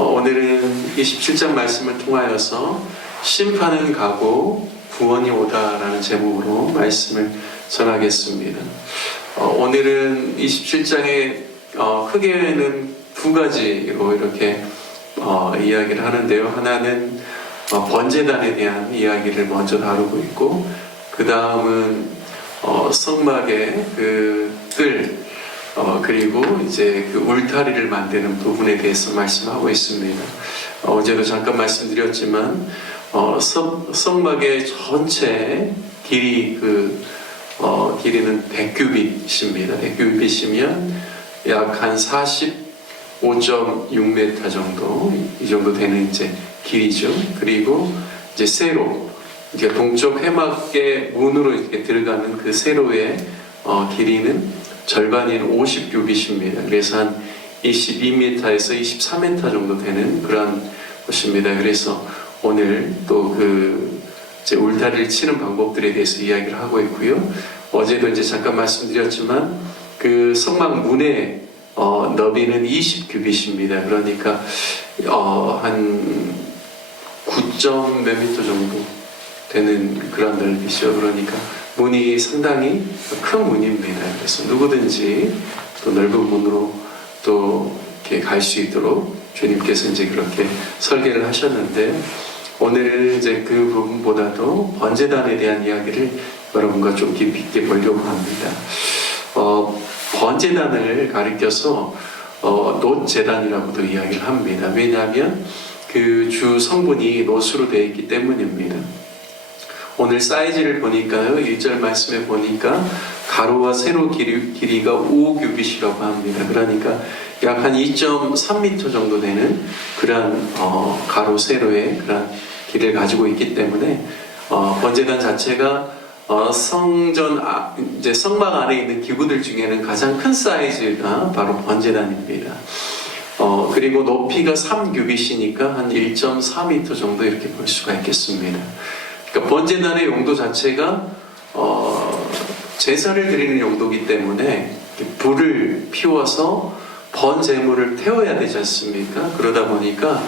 오늘은 27장 말씀을 통하여서 심판은 가고 구원이 오다라는 제목으로 말씀을 전하겠습니다. 오늘은 27장의 크게는 두 가지로 이렇게 이야기를 하는데요. 하나는 번제단에 대한 이야기를 먼저 다루고 있고, 그 다음은 성막의 그 뜰, 그리고 이제 그 울타리를 만드는 부분에 대해서 말씀하고 있습니다. 어제도 잠깐 말씀드렸지만 성막의 전체 길이 길이는 100규빗입니다. 100규빗이면 약 한 45.6m 정도, 이 정도 되는 이제 길이죠. 그리고 이제 세로, 이제 동쪽 해막의 문으로 이렇게 들어가는 그 세로의 길이는 절반인 50규빗입니다. 그래서 한 22m에서 23m 정도 되는 그런 것입니다. 그래서 오늘 또 이제 울타리를 치는 방법들에 대해서 이야기를 하고 있고요. 어제도 이제 잠깐 말씀드렸지만 그 성막 문의 너비는 20규빗입니다. 그러니까 한 9몇 미터 정도 되는 그런 넓이죠. 그러니까 문이 상당히 큰 문입니다. 그래서 누구든지 또 넓은 문으로 또 이렇게 갈 수 있도록 주님께서 이제 그렇게 설계를 하셨는데, 오늘은 이제 그 부분보다도 번제단에 대한 이야기를 여러분과 좀 깊이 있게 보려고 합니다. 번제단을 가리켜서 놋제단이라고도 이야기를 합니다. 왜냐하면 그 주 성분이 놋으로 되어 있기 때문입니다. 오늘 사이즈를 보니까요, 1절 말씀에 보니까 가로와 세로 길이가 5규빗이라고 합니다. 그러니까 약 한 2.3m 정도 되는 그런 가로 세로의 그런 길을 가지고 있기 때문에 번제단 자체가 이제 성막 안에 있는 기구들 중에는 가장 큰 사이즈가 바로 번제단입니다. 그리고 높이가 3규빗이니까 한 1.4m 정도 이렇게 볼 수가 있겠습니다. 그러니까 번제단의 용도 자체가 제사를 드리는 용도이기 때문에 불을 피워서 번제물을 태워야 되지 않습니까? 그러다 보니까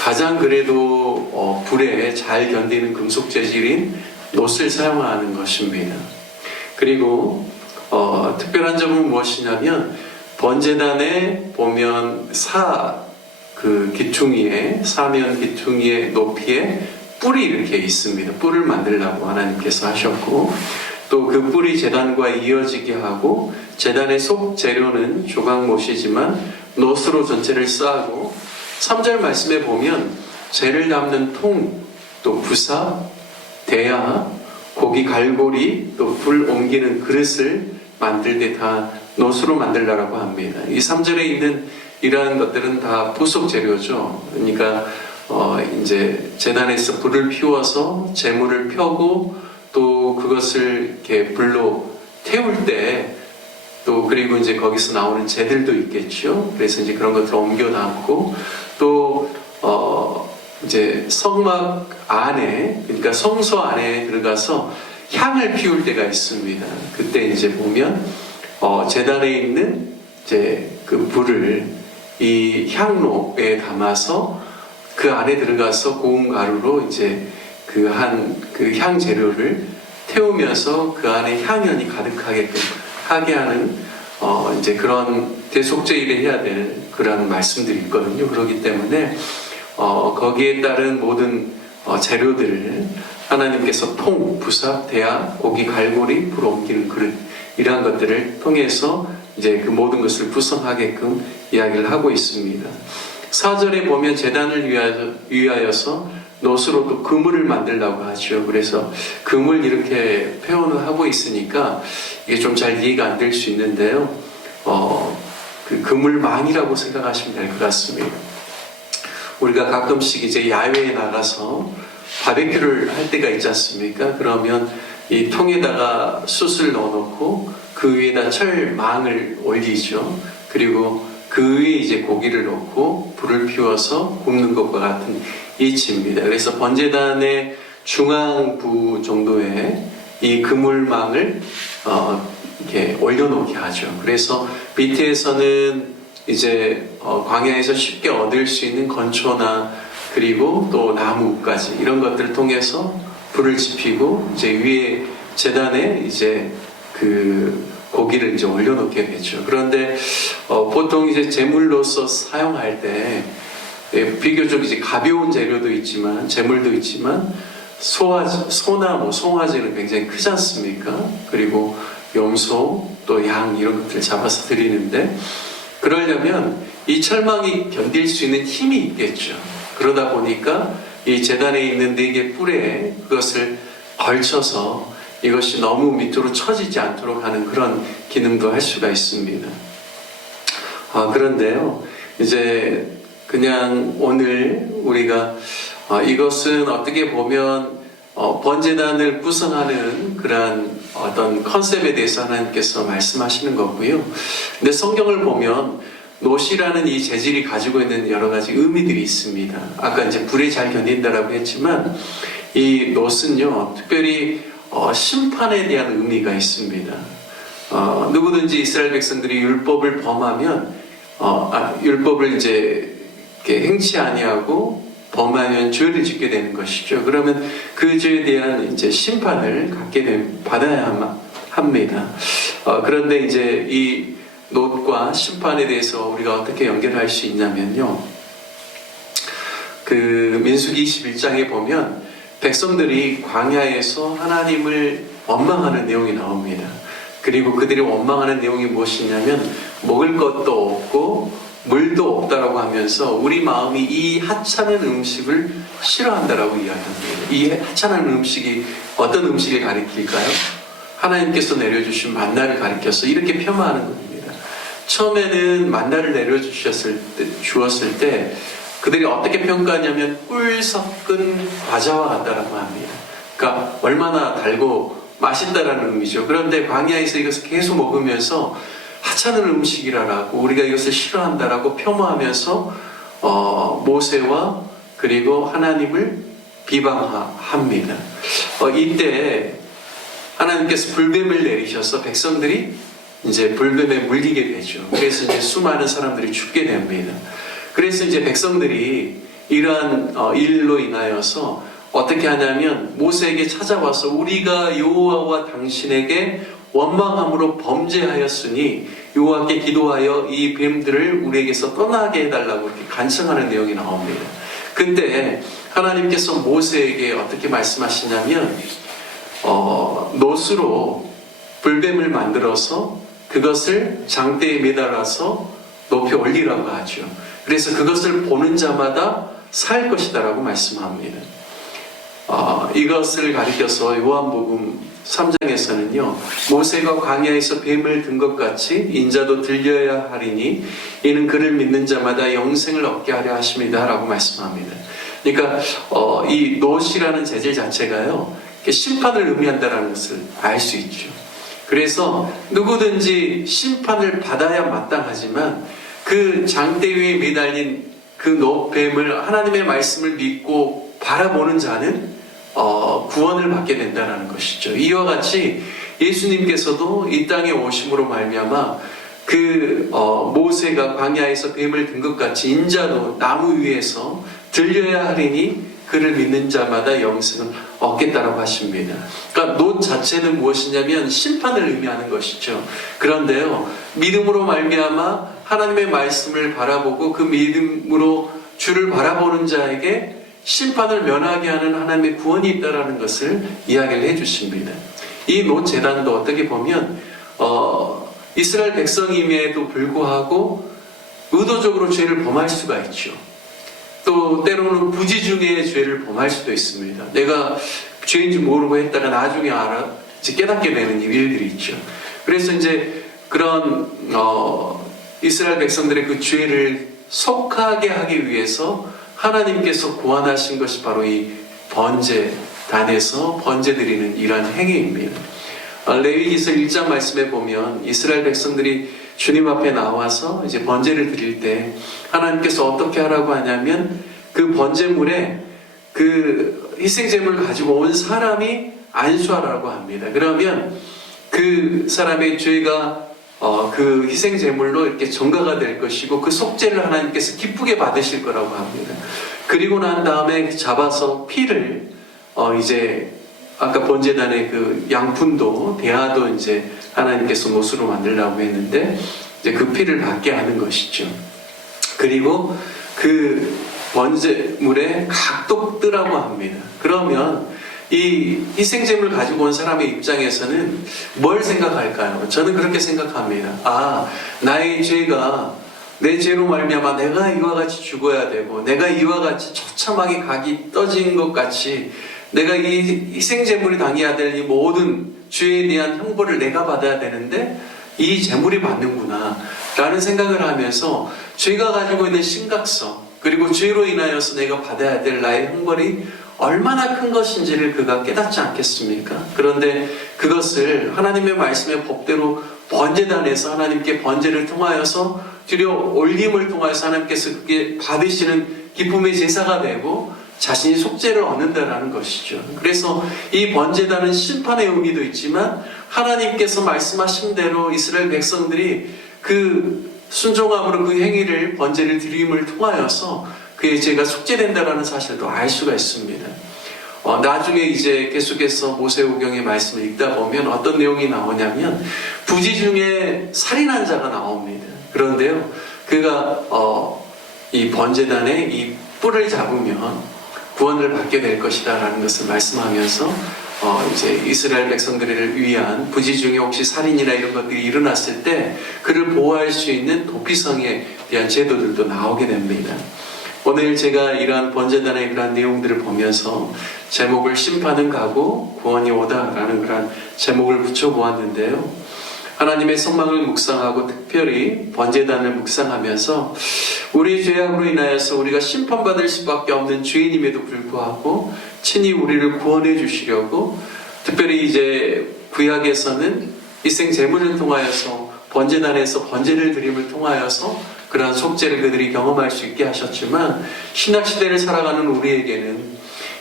가장 그래도 불에 잘 견디는 금속 재질인 놋을 사용하는 것입니다. 그리고 특별한 점은 무엇이냐면 번제단에 보면 사면 기퉁이의 높이에 뿔이 이렇게 있습니다. 뿔을 만들라고 하나님께서 하셨고, 또 그 뿔이 제단과 이어지게 하고, 제단의 속 재료는 조각못이지만 놋으로 전체를 쌓고, 3절 말씀에 보면 재를 담는 통, 또 부사, 대야, 고기 갈고리, 또 불 옮기는 그릇을 만들 때 다 놋으로 만들라고 합니다. 이 3절에 있는 이러한 것들은 다 부속 재료죠. 그러니까 이제 제단에서 불을 피워서 제물을 펴고, 또 그것을 이렇게 불로 태울 때, 또 그리고 이제 거기서 나오는 재들도 있겠죠. 그래서 이제 그런 것들을 옮겨 담고, 또 이제 성막 안에, 그러니까 성소 안에 들어가서 향을 피울 때가 있습니다. 그때 이제 보면 제단에 있는 이제 그 불을 이 향로에 담아서 그 안에 들어가서 고운 가루로 이제 그 향 재료를 태우면서 그 안에 향연이 가득하게끔 하게 하는 이제 그런 대속제일에 해야 될 그런 말씀들이 있거든요. 그렇기 때문에 거기에 따른 모든 재료들을 하나님께서 통, 부사, 대야, 고기 갈고리, 불 옮기는 그릇, 이러한 것들을 통해서 이제 그 모든 것을 구성하게끔 이야기를 하고 있습니다. 4절에 보면 제단을 위하여서 놋으로 또 그물을 만들라고 하죠. 그래서 그물 이렇게 표현을 하고 있으니까 이게 좀 잘 이해가 안 될 수 있는데요. 그 그물망이라고 생각하시면 될 것 같습니다. 우리가 가끔씩 이제 야외에 나가서 바베큐를 할 때가 있지 않습니까? 그러면 이 통에다가 숯을 넣어놓고 그 위에다 철망을 올리죠. 그리고 그 위에 이제 고기를 넣고 불을 피워서 굽는 것과 같은 이치입니다. 그래서 번제단의 중앙부 정도에 이 그물망을 이렇게 올려놓게 하죠. 그래서 밑에서는 이제 광야에서 쉽게 얻을 수 있는 건초나 그리고 또 나무까지 이런 것들을 통해서 불을 지피고 이제 위에 제단에 이제 그 고기를 이제 올려놓게 되죠. 그런데 보통 이제 제물로서 사용할 때 비교적 이제 가벼운 재료도 있지만 제물도 있지만 소나 뭐 송아지는 굉장히 크지 않습니까? 그리고 염소 또 양 이런 것들을 잡아서 드리는데 그러려면 이 철망이 견딜 수 있는 힘이 있겠죠. 그러다 보니까 이 제단에 있는 4개 뿔에 그것을 걸쳐서 이것이 너무 밑으로 처지지 않도록 하는 그런 기능도 할 수가 있습니다. 그런데요, 이제 그냥 오늘 우리가 이것은 어떻게 보면 번제단을 구성하는 그러한 어떤 컨셉에 대해서 하나님께서 말씀하시는 거고요. 근데 성경을 보면 놋이라는 이 재질이 가지고 있는 여러 가지 의미들이 있습니다. 아까 이제 불에 잘 견딘다라고 했지만 이 놋은요, 특별히 심판에 대한 의미가 있습니다. 누구든지 이스라엘 백성들이 율법을 범하면 율법을 이제 이렇게 행치 아니하고 범하면 죄를 짓게 되는 것이죠. 그러면 그 죄에 대한 이제 심판을 받아야 합니다. 그런데 이제 이 놋과 심판에 대해서 우리가 어떻게 연결할 수 있냐면요. 그 민수기 21장에 보면 백성들이 광야에서 하나님을 원망하는 내용이 나옵니다. 그리고 그들이 원망하는 내용이 무엇이냐면 먹을 것도 없고 물도 없다라고 하면서 우리 마음이 이 하찮은 음식을 싫어한다라고 이야기합니다. 이 하찮은 음식이 어떤 음식을 가리킬까요? 하나님께서 내려주신 만나를 가리켜서 이렇게 폄하하는 겁니다. 처음에는 만나를 주었을 때 그들이 어떻게 평가하냐면 꿀 섞은 과자와 같다라고 합니다. 그러니까 얼마나 달고 맛있다라는 의미죠. 그런데 광야에서 이것을 계속 먹으면서 하찮은 음식이라고 우리가 이것을 싫어한다라고 폄하하면서 모세와 그리고 하나님을 비방합니다. 이때 하나님께서 불뱀을 내리셔서 백성들이 이제 불뱀에 물리게 되죠. 그래서 이제 수많은 사람들이 죽게 됩니다. 그래서 이제 백성들이 이러한 일로 인하여서 어떻게 하냐면 모세에게 찾아와서 우리가 여호와와 당신에게 원망함으로 범죄하였으니 여호와께 기도하여 이 뱀들을 우리에게서 떠나게 해달라고 이렇게 간청하는 내용이 나옵니다. 그때 하나님께서 모세에게 어떻게 말씀하시냐면 놋으로 불뱀을 만들어서 그것을 장대에 매달아서 높이 올리라고 하죠. 그래서 그것을 보는 자마다 살 것이다라고 말씀합니다. 이것을 가리켜서 요한복음 3장에서는요, 모세가 광야에서 뱀을 든 것 같이 인자도 들려야 하리니 이는 그를 믿는 자마다 영생을 얻게 하려 하십니다 라고 말씀합니다. 그러니까 이 놋이라는 재질 자체가요, 심판을 의미한다는 것을 알 수 있죠. 그래서 누구든지 심판을 받아야 마땅하지만 그 장대 위에 매달린 그 놋뱀을 하나님의 말씀을 믿고 바라보는 자는 구원을 받게 된다는 것이죠. 이와 같이 예수님께서도 이 땅에 오심으로 말미암아 그 모세가 광야에서 뱀을 든 것 같이 인자도 나무 위에서 들려야 하리니 그를 믿는 자마다 영생을 얻겠다라고 하십니다. 그러니까 놋 자체는 무엇이냐면 심판을 의미하는 것이죠. 그런데요, 믿음으로 말미암아 하나님의 말씀을 바라보고 그 믿음으로 주를 바라보는 자에게 심판을 면하게 하는 하나님의 구원이 있다는 것을 이야기를 해주십니다. 이 놋 제단도 어떻게 보면 이스라엘 백성임에도 불구하고 의도적으로 죄를 범할 수가 있죠. 또 때로는 부지중에 죄를 범할 수도 있습니다. 내가 죄인지 모르고 했다가 나중에 이제 깨닫게 되는 일들이 있죠. 그래서 이제 그런 이스라엘 백성들의 그 죄를 속하게 하기 위해서 하나님께서 고안하신 것이 바로 이 번제단에서 번제 드리는 이러한 행위입니다. 레위기서 1장 말씀에 보면 이스라엘 백성들이 주님 앞에 나와서 이제 번제를 드릴 때 하나님께서 어떻게 하라고 하냐면 그 번제물에 그 희생제물을 가지고 온 사람이 안수하라고 합니다. 그러면 그 사람의 죄가 그 희생 제물로 이렇게 전가가 될 것이고 그 속죄를 하나님께서 기쁘게 받으실 거라고 합니다. 그리고 난 다음에 잡아서 피를 이제 아까 번제단의 그 양푼도 대하도 이제 하나님께서 못으로 만들라고 했는데 이제 그 피를 받게 하는 것이죠. 그리고 그 번제물에 각도 뜨라고 합니다. 그러면 이 희생제물 가지고 온 사람의 입장에서는 뭘 생각할까요? 저는 그렇게 생각합니다. 나의 죄가 내 죄로 말미암아 내가 이와 같이 죽어야 되고 내가 이와 같이 처참하게 각이 떠진 것 같이 내가 이 희생제물이 당해야 될 이 모든 죄에 대한 형벌을 내가 받아야 되는데 이 제물이 받는구나 라는 생각을 하면서 죄가 가지고 있는 심각성 그리고 죄로 인하여서 내가 받아야 될 나의 형벌이 얼마나 큰 것인지를 그가 깨닫지 않겠습니까? 그런데 그것을 하나님의 말씀의 법대로 번제단에서 하나님께 번제를 통하여서 드려 올림을 통하여서 하나님께서 그게 받으시는 기쁨의 제사가 되고 자신이 속죄를 얻는다라는 것이죠. 그래서 이 번제단은 심판의 의미도 있지만 하나님께서 말씀하신 대로 이스라엘 백성들이 그 순종함으로 그 행위를 번제를 드림을 통하여서 그의 죄가 속죄된다라는 사실도 알 수가 있습니다. 나중에 이제 계속해서 모세오경의 말씀을 읽다 보면 어떤 내용이 나오냐면 부지 중에 살인한 자가 나옵니다. 그런데요, 그가 이 번제단의 이 뿔을 잡으면 구원을 받게 될 것이다라는 것을 말씀하면서 이제 이스라엘 백성들을 위한 부지 중에 혹시 살인이나 이런 것들이 일어났을 때 그를 보호할 수 있는 도피성에 대한 제도들도 나오게 됩니다. 오늘 제가 이러한 번제단의 그러한 내용들을 보면서 제목을 심판은 가고 구원이 오다라는 그러한 제목을 붙여보았는데요. 하나님의 성망을 묵상하고 특별히 번제단을 묵상하면서 우리의 죄악으로 인하여서 우리가 심판받을 수밖에 없는 죄인임에도 불구하고 친히 우리를 구원해 주시려고 특별히 이제 구약에서는 희생 제물을 통하여서 번제단에서 번제를 드림을 통하여서 그러한 속죄를 그들이 경험할 수 있게 하셨지만 신약시대를 살아가는 우리에게는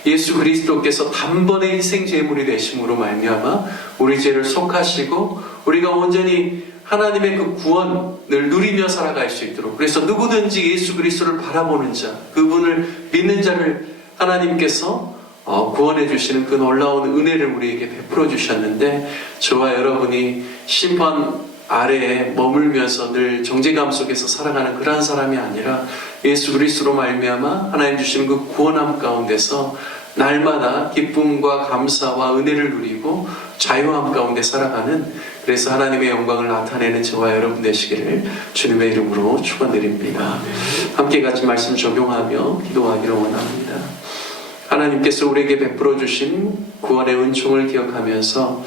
예수 그리스도께서 단번에 희생 제물이 되심으로 말미암아 우리 죄를 속하시고 우리가 온전히 하나님의 그 구원을 누리며 살아갈 수 있도록 그래서 누구든지 예수 그리스도를 바라보는 자 그분을 믿는 자를 하나님께서 구원해 주시는 그 놀라운 은혜를 우리에게 베풀어 주셨는데 저와 여러분이 심판 아래에 머물면서 늘 정죄감 속에서 살아가는 그러한 사람이 아니라 예수 그리스도로 말미암아 하나님 주시는 그 구원함 가운데서 날마다 기쁨과 감사와 은혜를 누리고 자유함 가운데 살아가는 그래서 하나님의 영광을 나타내는 저와 여러분 되시기를 주님의 이름으로 축원드립니다. 함께 같이 말씀 적용하며 기도하기를 원합니다. 하나님께서 우리에게 베풀어 주신 구원의 은총을 기억하면서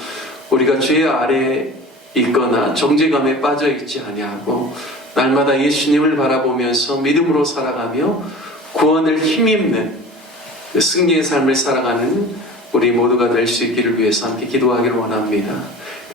우리가 죄 아래에 있거나 정죄감에 빠져 있지 아니하고 날마다 예수님을 바라보면서 믿음으로 살아가며 구원을 힘입는 그 승리의 삶을 살아가는 우리 모두가 될 수 있기를 위해서 함께 기도하기를 원합니다.